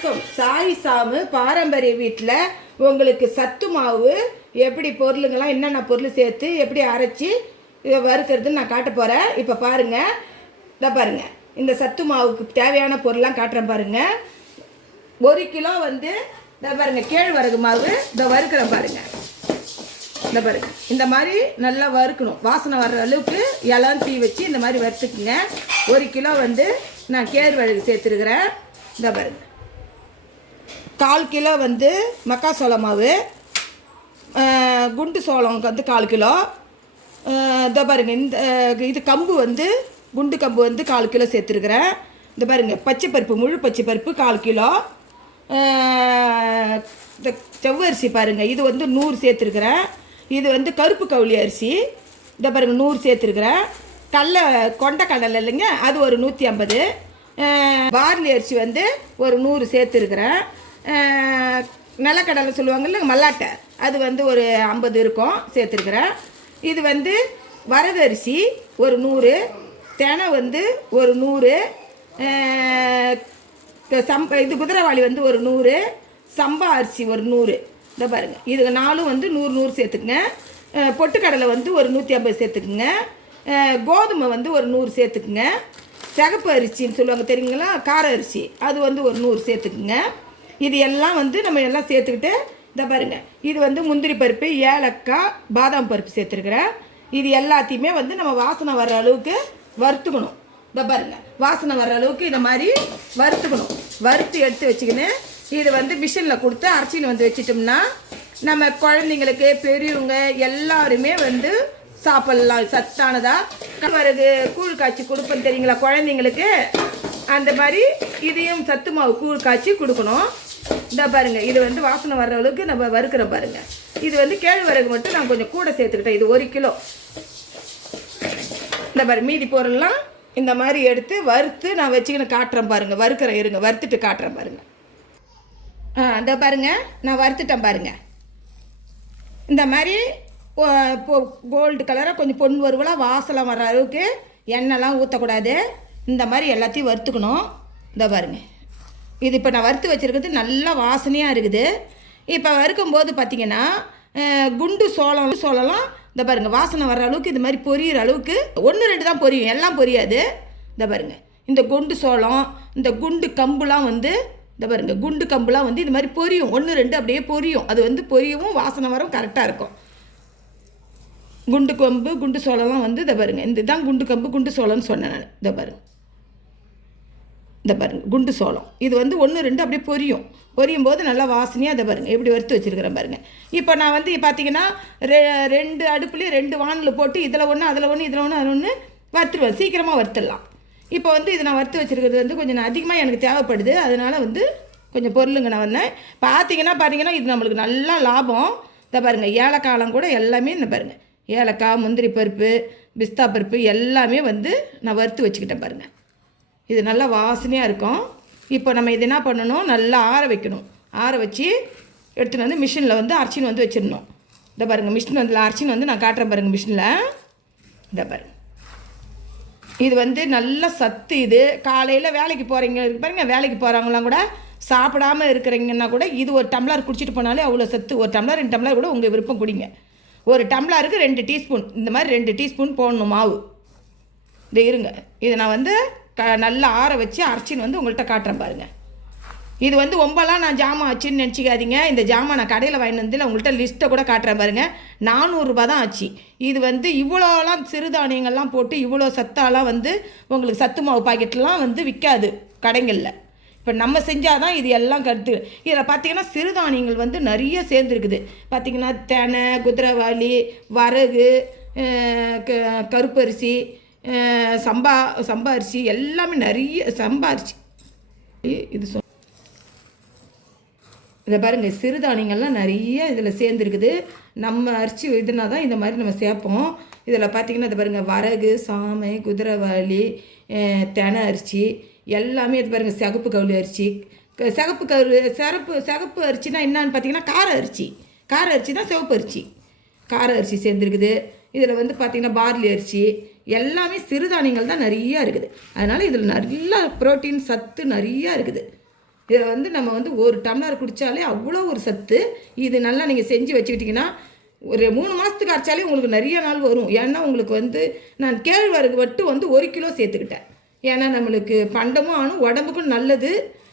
வணக்கம். சாய் சாமு பாரம்பரிய வீட்டில் உங்களுக்கு சத்து மாவு எப்படி பொருளுங்கள்லாம் என்னென்ன பொருள் சேர்த்து எப்படி அரைச்சி இதை வறுக்கிறதுன்னு நான் காட்ட போகிறேன். இப்போ பாருங்கள், இதை பாருங்கள், இந்த சத்து மாவுக்கு தேவையான பொருள்லாம் காட்டுறேன் பாருங்கள். 1 கிலோ இதை பாருங்கள், கேழ்வரகு மாவு இதை வறுக்கிறேன் பாருங்கள். இந்த பாருங்கள், இந்த மாதிரி நல்லா வறுக்கணும், வாசனை வர்ற அளவுக்கு இலம் தீ வச்சு இந்த மாதிரி வறுத்துக்குங்க. 1 கிலோ நான் கேழ்வரகு சேர்த்துருக்கிறேன். இந்த பாருங்கள், 1/4 கிலோ மக்காசோள மாவு, குண்டு சோளம் 1/4 கிலோ. இதை பாருங்கள், இந்த இது கம்பு குண்டு கம்பு 1/4 கிலோ சேர்த்துருக்குறேன். இந்த பாருங்கள், பச்சை பருப்பு, முழு பச்சை பருப்பு 1/4 கிலோ. இந்த செவ்வரிசி பாருங்கள், இது 100 சேர்த்துருக்குறேன். இது கருப்பு கவுளி அரிசி, இதை பாருங்கள் 100 சேர்த்துருக்குறேன். கொண்ட கடலை இல்லைங்க, அது ஒரு 150. பார்லி அரிசி ஒரு 100 சேர்த்துருக்குறேன். நிலக்கடலை சொல்லுவாங்கல்ல, மல்லாட்டை, அது ஒரு 50 இருக்கும், சேர்த்துருக்குறேன். இது வரகு அரிசி ஒரு 100, தெனை ஒரு 100, இது குதிரைவாளி ஒரு 100, சம்பா அரிசி ஒரு 100. இதை பாருங்கள், இது 4 100 100 சேர்த்துக்குங்க. பொட்டுக்கடலை ஒரு 150 சேர்த்துக்குங்க. கோதுமை ஒரு 100 சேர்த்துக்குங்க. சிகப்பு அரிசின்னு சொல்லுவாங்க தெரியுங்களா, கார அரிசி, அது ஒரு 100 சேர்த்துக்குங்க. இது எல்லாம் நம்ம எல்லாம் சேர்த்துக்கிட்டு, இதை பாருங்கள், இது முந்திரி பருப்பு, ஏலக்காய், பாதாம் பருப்பு சேர்த்துருக்குறேன். இது எல்லாத்தையுமே நம்ம வாசனை வர்ற அளவுக்கு வறுத்துக்கணும். இதை பாருங்கள், வாசனை வர்ற அளவுக்கு இந்த மாதிரி வறுத்துக்கணும். வறுத்து எடுத்து வச்சுக்கின்னு இது மிஷினில் கொடுத்து அரைச்சின்னு வச்சிட்டோம்னா நம்ம குழந்தைங்களுக்கு, பெரியவங்க எல்லாருமே சாப்பிட்லாம். சத்தானதாக வரகு கூழ் காய்ச்சி கொடுப்பேன் தெரியுங்களா குழந்தைங்களுக்கு, அந்த மாதிரி இதையும் சத்து மாவு கூழ் காய்ச்சி கொடுக்கணும். இந்த பாருங்கள், இது வாசனை வர்ற அளவுக்கு நம்ம வறுக்கிறோம் பாருங்கள். இது கேழ்வரகு மட்டும் நான் கொஞ்சம் கூட சேர்த்துக்கிட்டேன், இது 1 கிலோ. இந்த பாரு, மீதி பொருள்லாம் இந்த மாதிரி எடுத்து வறுத்து நான் வச்சுக்கின்னு காட்டுறேன் பாருங்கள். வறுக்கிறேன், இருங்க, வறுத்துட்டு காட்டுறேன் பாருங்கள். இந்த பாருங்கள், நான் வறுத்துட்டேன் பாருங்கள். இந்த மாதிரி கோல்டு கலராக கொஞ்சம் பொன் வறுவலாக வாசனை வர அளவுக்கு எண்ணெய்லாம் ஊற்றக்கூடாது. இந்த மாதிரி எல்லாத்தையும் வறுத்துக்கணும். இந்த பாருங்கள், இது இப்போ நான் வறுத்து வச்சுருக்கிறது நல்லா வாசனையாக இருக்குது. இப்போ வறுக்கும்போது பார்த்திங்கன்னா குண்டு சோளம்லாம் இந்த பாருங்கள், வாசனை வர்ற அளவுக்கு இது மாதிரி பொரியிற அளவுக்கு 1 2 தான் பொரியும், எல்லாம் பொரியாது. இந்த பாருங்கள், இந்த குண்டு சோளம், இந்த குண்டு கம்புலாம் இந்த பாருங்கள், குண்டு கம்புலாம் இது மாதிரி பொரியும், 1 2 அப்படியே பொரியும். அது பொரியவும் வாசனை வரும், கரெக்டாக இருக்கும். குண்டு கம்பு, குண்டு சோளம்லாம் இதை பாருங்கள், இந்த இதுதான் குண்டு கம்பு, குண்டு சோளம்னு சொன்னேன் நான். இதை பாருங்கள், இந்த பாருங்கள், குண்டு சோளம் இது 1 2 அப்படியே பொரியும் போது நல்லா வாசனையாக இதை பாருங்கள் எப்படி வறுத்து வச்சுருக்கிறேன் பாருங்கள். இப்போ நான் பார்த்தீங்கன்னா 2 அடுப்புலேயும் 2 வானலில் போட்டு இதில் ஒன்று, அதில் ஒன்று, இதில் ஒன்று, அதில் ஒன்று வறுத்துருவேன், சீக்கிரமாக வறுத்துடலாம். இப்போ இது நான் வறுத்து வச்சுருக்கிறது கொஞ்சம் அதிகமாக எனக்கு தேவைப்படுது, அதனால் கொஞ்சம் பொருளுங்க நான் வந்தேன். பார்த்தீங்கன்னா இது நம்மளுக்கு நல்லா லாபம். இதை பாருங்கள், ஏலக்காலம் கூட எல்லாமே இந்த பாருங்கள், ஏலக்காய், முந்திரி பருப்பு, பிஸ்தா பருப்பு எல்லாமே நான் வறுத்து வச்சுக்கிட்டேன் பாருங்கள். இது நல்லா வாசனையாக இருக்கும். இப்போ நம்ம இது என்ன பண்ணணும், நல்லா ஆற வைக்கணும். ஆற வச்சு எடுத்துகிட்டு மிஷினில் அரைச்சின்னு வச்சிடணும். இதை பாருங்கள், மிஷின் அரைச்சின்னு நான் காட்டுறேன் பாருங்கள் மிஷினில். இதை பாருங்கள், இது நல்ல சத்து. இது காலையில் வேலைக்கு போகிறீங்க பாருங்கள், வேலைக்கு போகிறவங்களாம் கூட சாப்பிடாமல் இருக்கிறீங்கன்னா கூட இது ஒரு டம்ளர் குடிச்சிட்டு போனாலே அவ்வளோ சத்து. 1 டம்ளர் 2 டம்ளர் கூட உங்கள் விருப்பம் குடிங்க. 1 டம்ளருக்கு 2 டீஸ்பூன், இந்த மாதிரி 2 டீஸ்பூன் போடணும் மாவு. இது இருங்க, இது நான் நல்லா ஆற வச்சு அரைச்சின்னு உங்கள்கிட்ட காட்டுறேன் பாருங்கள். இது ரொம்பலாம் நான் ஜாமான் ஆச்சுன்னு நினச்சிக்காதீங்க. இந்த ஜாமான் நான் கடையில் வாங்கிட்டு உங்கள்கிட்ட லிஸ்ட்டை கூட காட்டுறேன் பாருங்கள். 400 ரூபா தான் ஆச்சு. இது இவ்வளோலாம் சிறுதானியங்கள்லாம் போட்டு இவ்வளோ சத்தாலாம் உங்களுக்கு சத்து மாவு பாக்கெட்லாம் விற்காது கடைகளில். இப்போ நம்ம செஞ்சால் தான் இது எல்லாம் கருத்து. இதில் பார்த்திங்கன்னா சிறுதானியங்கள் நிறைய சேர்ந்துருக்குது. பார்த்திங்கன்னா தெனை, குதிரைவாளி, வரகு, கருப்பரிசி, சம்பா அரிசி எல்லாமே நிறைய, சம்பா அரிசி இது இதை பாருங்கள், சிறுதானியங்கள்லாம் நிறைய இதில் சேர்ந்துருக்குது. நம்ம அரிசி இதுனா தான் இந்த மாதிரி நம்ம சேர்ப்போம். இதில் பார்த்திங்கன்னா இதை பாருங்கள், வரகு, சாமை, குதிரைவாளி, தெனை அரிசி எல்லாமே இது பாருங்கள், சிகப்பு கவுளி அரிசி. சிகப்பு அரிசினா என்னன்னு பார்த்தீங்கன்னா கார அரிசி தான் சிவப்பு அரிசி. கார அரிசி சேர்ந்துருக்குது. இதில் பார்த்திங்கன்னா பார்லி அரிசி எல்லாமே சிறுதானியங்கள் தான் நிறையா இருக்குது. அதனால் இதில் நல்ல புரோட்டீன் சத்து நிறையா இருக்குது. இதை வந்து நம்ம வந்து ஒரு டம்ளர் குடித்தாலே அவ்வளோ ஒரு சத்து. இது நல்லா நீங்கள் செஞ்சு வச்சுக்கிட்டிங்கன்னா ஒரு 3 மாதத்துக்கு அரைச்சாலே உங்களுக்கு நிறைய நாள் வரும். ஏன்னா உங்களுக்கு வந்து நான் கேழ்வரகு மட்டும் வந்து 1 கிலோ சேர்த்துக்கிட்டேன். ஏன்னா நம்மளுக்கு பண்டமும் ஆனும் உடம்புக்கும் நல்லது.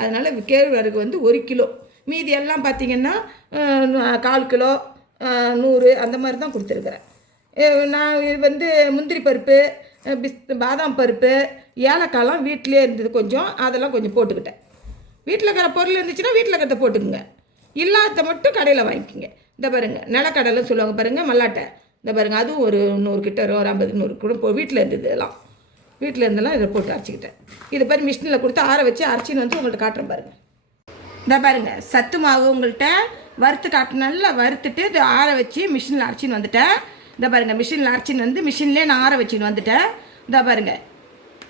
அதனால் கேழ்வரகு வந்து 1 கிலோ. மீதி எல்லாம் பார்த்திங்கன்னா 1/4 கிலோ 100 அந்த மாதிரி தான் கொடுத்துருக்குறேன். நான் இது வந்து முந்திரி பருப்பு, பாதாம் பருப்பு, ஏலக்காய்லாம் வீட்டிலே இருந்தது கொஞ்சம், அதெல்லாம் கொஞ்சம் போட்டுக்கிட்டேன். வீட்டில் இருக்கிற பொருள் இருந்துச்சுன்னா வீட்டில் இருக்கிறத போட்டுக்குங்க, இல்லாத மட்டும் கடையில் வாங்கிக்கோங்க. இந்த பாருங்கள் நிலக்கடலை சொல்லுவாங்க பாருங்கள், மல்லாட்டை. இந்த பாருங்கள் அதுவும் ஒரு 100 கிட்ட ஒரு 50 100 கூட வீட்டில் இருந்தது. இதெல்லாம் வீட்டில் இருந்தெல்லாம் இதை போட்டு அரைச்சிக்கிட்டேன். இது பாரு மிஷினில் கொடுத்து ஆற வச்சு அரைச்சின்னு வந்து உங்கள்கிட்ட காட்டுறேன் பாருங்கள். இந்த பாருங்கள் சத்து மாவு உங்கள்கிட்ட வறுத்து காட்டு, நல்லா வறுத்துட்டு இது ஆற வச்சு மிஷினில் அரைச்சின்னு வந்துட்டேன். இந்த பாருங்கள் மிஷினில் அரைச்சின்னு வந்து மிஷின்லேயே நான் ஆற வச்சுன்னு வந்துட்டேன். இந்த பாருங்கள்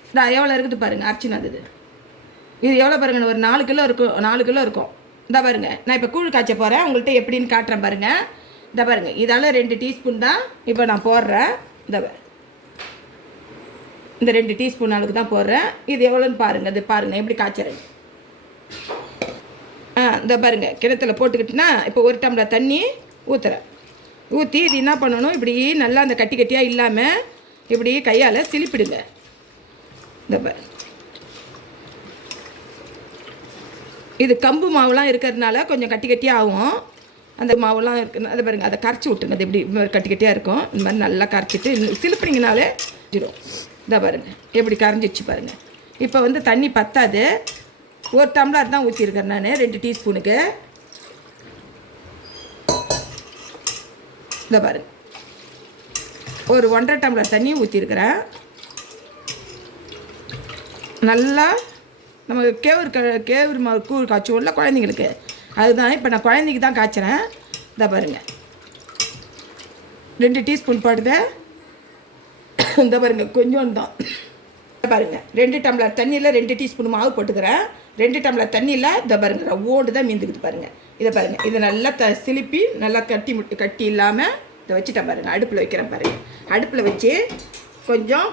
இந்த எவ்வளோ இருக்குது பாருங்கள் அரைச்சின்னு வந்தது. இது எவ்வளோ பாருங்கள், ஒரு 4 கிலோ இருக்கும், 4 கிலோ இருக்கும். இந்த பாருங்கள் நான் இப்போ கூழ் காய்ச்ச போகிறேன், உங்கள்கிட்ட எப்படின்னு காட்டுறேன் பாருங்கள். இந்த பாருங்கள் இதால் 2 டீஸ்பூன் தான் இப்போ நான் போடுறேன். இந்த 2 டீஸ்பூன் அளவுக்கு தான் போடுறேன். இது எவ்வளோன்னு பாருங்கள், இது பாருங்கள் எப்படி காய்ச்சறேன். இந்த பாருங்கள் கிணத்துல போட்டுக்கிட்டுனா இப்போ 1 டம்ளர் தண்ணி ஊற்றுறேன். ஊற்றி இது என்ன பண்ணணும், இப்படி நல்லா அந்த கட்டி கட்டியாக இல்லாமல் இப்படி கையால் சிலிப்பிடுங்க. இந்த பாரு இது கம்பு மாவுலாம் இருக்கிறதுனால கொஞ்சம் கட்டி கட்டியாக ஆகும். அந்த மாவுலாம் இருக்குன்னு அதை பாருங்கள், அதை கரைச்சி விட்டுருங்க. அது எப்படி கட்டி கட்டியாக இருக்கும். இந்த மாதிரி நல்லா கரைச்சிட்டு சிலிப்பிடிங்கனாலே வச்சிடும். இதை பாருங்கள் எப்படி கரைஞ்சிடுச்சு பாருங்கள். இப்போ வந்து தண்ணி பத்தாது, 1 டம்ளர் தான் ஊற்றிருக்கேன் நான் 2 டீஸ்பூனுக்கு. இதை பாருங்கள் ஒரு 1.5 டம்ளர் தண்ணி ஊற்றிருக்கிறேன். நல்லா நம்ம கேவுரு மாவு கூழ் காய்ச்சுவோம்ல குழந்தைங்களுக்கு, அதுதான் இப்போ நான் குழந்தைக்கு தான் காய்ச்சிறேன். இதை பாருங்கள் 2 டீஸ்பூன் போடுது. இந்த பாருங்கள் கொஞ்சோண்டு தான். பாருங்கள் 2 டம்ளர் தண்ணியில் 2 டீஸ்பூன் மாவு போட்டுக்கிறேன். 2 டம்ளர் தண்ணியில் இதை பாருங்கள் ரவ்வோண்டு தான் மீந்துக்குது பாருங்கள். இதை பாருங்கள் இதை நல்லா சிலிப்பி நல்லா கட்டி இல்லாமல் இதை வச்சுட்டேன் பாருங்கள். அடுப்பில் வைக்கிறேன் பாருங்கள். அடுப்பில் வச்சு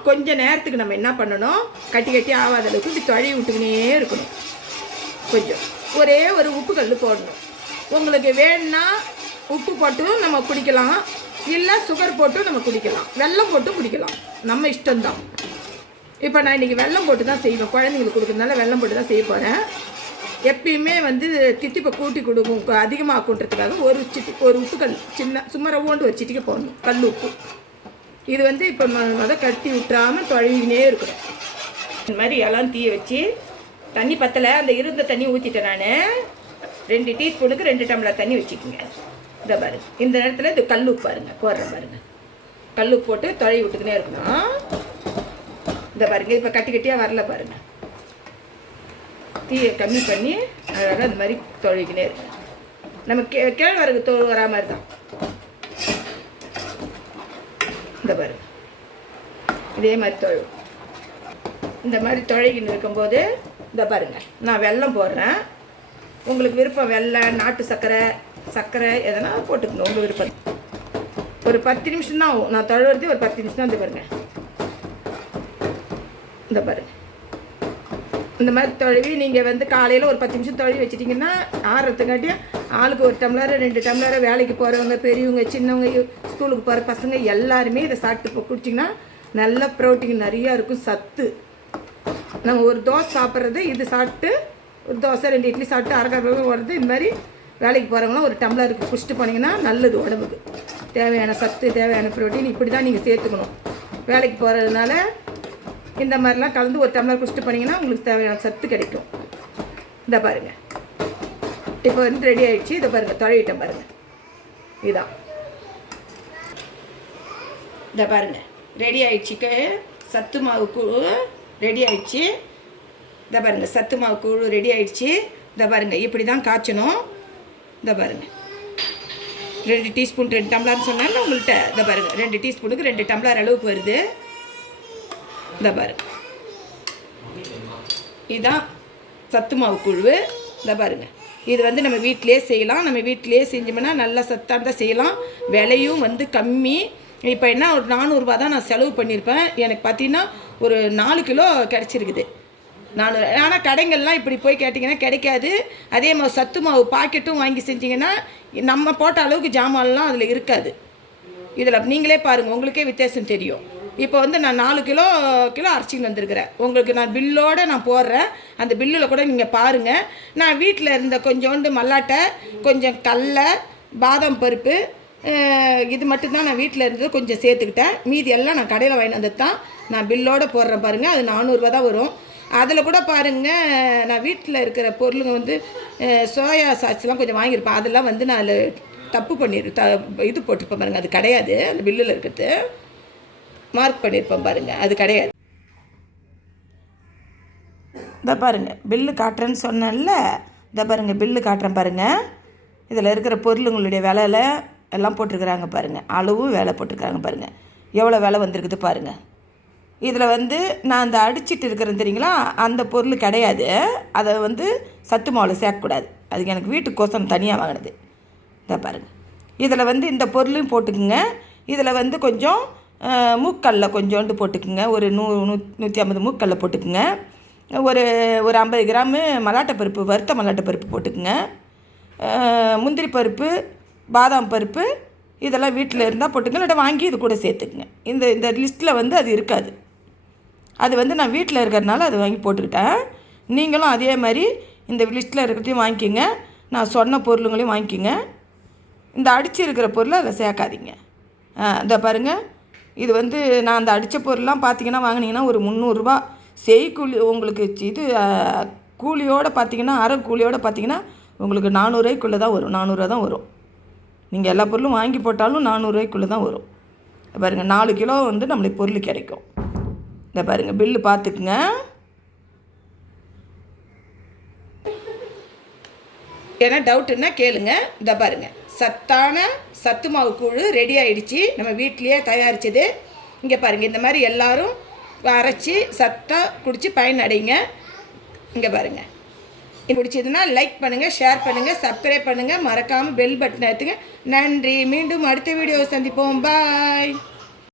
கொஞ்சம் நேரத்துக்கு நம்ம என்ன பண்ணணும், கட்டி ஆகாத அளவுக்கு இப்படி தழுவி விட்டுக்கினே இருக்கணும். கொஞ்சம் ஒரே ஒரு உப்பு கல் போடணும். உங்களுக்கு வேணும்னா உப்பு போட்டும் நம்ம குடிக்கலாம், இல்லை சுகர் போட்டும் நம்ம குடிக்கலாம், வெல்லம் போட்டும் குடிக்கலாம், நம்ம இஷ்டம்தான். இப்போ நான் இன்றைக்கி வெல்லம் போட்டு தான் செய்வேன், குழந்தைங்களுக்கு கொடுக்குறதுனால வெல்லம் போட்டு தான் செய்ய போகிறேன். எப்பயுமே வந்து தித்திப்பை கூட்டி கொடுக்கும் அதிகமாக கூட்டுறதுக்காக ஒரு உப்பு கல் சின்ன சும்மா ரவ்வோண்டு ஒரு சிட்டிக்கு போடணும், கல் உப்பு. இது வந்து இப்போ அதை கட்டி விட்டுறாமல் தொழுவினே இருக்கணும். இந்த மாதிரி எல்லாம் தீய வச்சு தண்ணி பத்தலை, அந்த இருந்த தண்ணி ஊற்றிட்டேன் நான். 2 டீஸ்பூனுக்கு 2 டம்ளர் தண்ணி வச்சுக்கோங்க. இதை பாருங்க இந்த நேரத்தில் இது கல் உப்பு பாருங்கள் போடுறேன் பாருங்கள். கல் உப்பு போட்டு தொழி விட்டுக்கினே இருக்கணும். இதை பாருங்கள் இப்போ கட்டியாக வரல பாருங்கள். தீயை கம்மி பண்ணி அழகாக இந்த மாதிரி தொழிக்கினே இருக்கு. நம்ம கேழ்வரகு வரா மாதிரி தான். இந்த பாருங்க இதே மாதிரி தொழும். இந்த மாதிரி தொழைகின்னு இருக்கும்போது இந்த பாருங்கள் நான் வெல்லம் போடுறேன். உங்களுக்கு விருப்பம் வெல்லம், நாட்டு சர்க்கரை எதனா போட்டுக்கணும் உங்கள் விருப்பம். ஒரு 10 நிமிஷம் தான் ஆகும் நான் தொழுவது, ஒரு 10 நிமிஷம் தான். இந்த பாருங்கள் இந்த பாருங்கள் இந்த மாதிரி தொழுவி நீங்கள் வந்து காலையில் ஒரு 10 நிமிஷம் தொழுவி வச்சிட்டிங்கன்னா ஆறுறதுக்காட்டியும் ஆளுக்கு 1 டம்ளர் 2 டம்ளர் வேலைக்கு போகிறவங்க, பெரியவங்க, சின்னவங்க, ஸ்கூலுக்கு போகிற பசங்க எல்லாருமே இதை சாப்பிட்டு குடிச்சிங்கன்னா நல்ல ப்ரோட்டீன் நிறையா இருக்கும், சத்து. நம்ம ஒரு தோசை சாப்பிட்றது இது சாப்பிட்டு, ஒரு தோசை 2 இட்லி சாப்பிட்டு அரைக்கா வருது. இந்த மாதிரி வேலைக்கு போகிறவங்களாம் ஒரு டம்ளருக்கு குடிச்சிட்டு போனீங்கன்னா நல்லது உடம்புக்கு. தேவையான சத்து, தேவையான ப்ரோட்டீன் இப்படி தான் நீங்கள் சேர்த்துக்கணும். வேலைக்கு போகிறதுனால இந்த மாதிரிலாம் கலந்து ஒரு டம்ளர் குடிச்சிட்டு போனீங்கன்னா உங்களுக்கு தேவையான சத்து கிடைக்கும். இதை பாருங்கள் இப்போ வந்து ரெடி ஆகிடுச்சு. இதை பாருங்கள் தொழிட்டேன் பாருங்கள். இதுதான் இதை பாருங்கள் ரெடி ஆகிடுச்சிக்கு சத்து மாவு கூழ் ரெடி ஆகிடுச்சு. இதை பாருங்கள் சத்து மாவு கூழ் ரெடி ஆகிடுச்சு. இதை பாருங்கள் இப்படி தான் காய்ச்சணும். இதை பாருங்கள் 2 டீஸ்பூன் 2 டம்ளர்னு சொன்னாலும் உங்கள்கிட்ட இதை பாருங்கள் 2 டீஸ்பூனுக்கு 2 டம்ளர் அளவுக்கு வருது. இதை பாருங்கள் இதுதான் சத்து மாவு கூழ். இதை பாருங்கள் இது வந்து நம்ம வீட்டிலே செய்யலாம். நம்ம வீட்டிலே செஞ்சோம்னா நல்லா சத்தானதாக செய்யலாம். விலையும் வந்து கம்மி. இப்போ என்ன ஒரு 400 ரூபா தான் நான் செலவு பண்ணியிருப்பேன். எனக்கு பார்த்தீங்கன்னா ஒரு 4 கிலோ கிடச்சிருக்குது. 400. ஆனால் கடைங்கள்லாம் இப்படி போய் கேட்டிங்கன்னா கிடைக்காது. அதே மாதிரி சத்து மாவு பாக்கெட்டும் வாங்கி செஞ்சிங்கன்னா நம்ம போட்ட அளவுக்கு ஜாமான்லாம் அதில் இருக்காது. இதில் நீங்களே பாருங்கள், உங்களுக்கே வித்தியாசம் தெரியும். இப்போ வந்து நான் 4 கிலோ அரைச்சின்னு வந்திருக்கிறேன். உங்களுக்கு நான் பில்லோடு நான் போடுறேன். அந்த பில்லில் கூட நீங்கள் பாருங்கள். நான் வீட்டில் இருந்த கொஞ்சோண்டு மல்லாட்டை, கொஞ்சம் கடலை, பாதாம் பருப்பு, இது மட்டும்தான் நான் வீட்டில் இருந்தது கொஞ்சம் சேர்த்துக்கிட்டேன். மீதி எல்லாம் நான் கடையில் வாங்கி வந்தது தான். நான் பில்லோடு போடுறேன் பாருங்கள். அது 400 ரூபா தான் வரும். அதில் கூட பாருங்கள், நான் வீட்டில் இருக்கிற பொருளுங்க வந்து சோயா சாஸ்லாம் கொஞ்சம் வாங்கியிருப்பேன். அதெல்லாம் வந்து நான் அதில் தப்பு இது போட்டிருப்பேன் பாருங்கள். அது கிடையாது. அந்த பில்லில் இருக்கிறது மார்க் பண்ணியிருப்பேன் பாருங்கள். அது கிடையாது. இதை பாருங்கள், பில்லு காட்டுறேன்னு சொன்னேன்ல, இதை பாருங்கள் பில்லு காட்டுறேன் பாருங்கள். இதில் இருக்கிற பொருளுங்களுடைய விலையில் எல்லாம் போட்டிருக்கிறாங்க பாருங்கள். அளவும் வேலை போட்டிருக்காங்க பாருங்கள். எவ்வளோ விலை வந்திருக்குது பாருங்கள். இதில் வந்து நான் அந்த அடிச்சிட்டு இருக்கிறேன் தெரியுங்களா, அந்த பொருள் கிடையாது. அதை வந்து சத்து மாவில் சேர்க்கக்கூடாது. அதுக்கு எனக்கு வீட்டுக்கோசம் தனியாக வாங்கினது. இதை பாருங்கள். இதில் வந்து இந்த பொருளையும் போட்டுக்குங்க. இதில் வந்து கொஞ்சம் மூக்கல்ல கொஞ்சோண்டு போட்டுக்குங்க. ஒரு 150 மூக்கல்ல போட்டுக்குங்க. ஒரு 50 கிராமு மல்லாட்டை பருப்பு, வறுத்த மல்லாட்டை பருப்பு போட்டுக்குங்க. முந்திரி பருப்பு, பாதாம் பருப்பு இதெல்லாம் வீட்டில் இருந்தால் போட்டுங்க. இல்லாட்ட வாங்கி இது கூட சேர்த்துக்குங்க. இந்த லிஸ்ட்டில் வந்து அது இருக்காது. அது வந்து நான் வீட்டில் இருக்கிறதுனால அது வாங்கி போட்டுக்கிட்டேன். நீங்களும் அதே மாதிரி இந்த லிஸ்ட்டில் இருக்கிறதையும் வாங்கிக்கிங்க. நான் சொன்ன பொருளுங்களையும் வாங்கிக்கிங்க. இந்த அடித்து இருக்கிற பொருளை அதில் சேர்க்காதீங்க. இதை பாருங்கள். இது வந்து நான் அந்த அடித்த பொருள்லாம் பார்த்தீங்கன்னா வாங்கினீங்கன்னா ஒரு 300 ரூபா செய்கூலி. உங்களுக்கு இது கூலியோடு பார்த்தீங்கன்னா, அரை கூலியோடு பார்த்தீங்கன்னா உங்களுக்கு 400 ரூபாய்க்குள்ளே தான் வரும். 400 ரூபா தான் வரும். நீங்கள் எல்லா பொருளும் வாங்கி போட்டாலும் 400 ரூபாய்க்குள்ளே தான் வரும். பாருங்கள், 4 கிலோ வந்து நம்மளுக்கு பொருள் கிடைக்கும். இந்த பாருங்கள், பில்லு பார்த்துக்குங்க. ஏன்னா டவுட்டுன்னா கேளுங்க. இந்த பாருங்கள், சத்தான சத்து மாவு கூழ் ரெடி ஆகிடுச்சு. நம்ம வீட்லேயே தயாரித்தது. இங்கே பாருங்கள், இந்த மாதிரி எல்லோரும் அரைச்சி சத்தாக குடித்து பயனடைங்க. இங்கே பாருங்கள். பிடிச்சதுன்னா லைக் பண்ணுங்கள், ஷேர் பண்ணுங்கள், சப்ஸ்கிரைப் பண்ணுங்கள், மறக்காமல் பெல் பட்டனை எடுத்துங்க. நன்றி. மீண்டும் அடுத்த வீடியோவை சந்திப்போம். பாய்.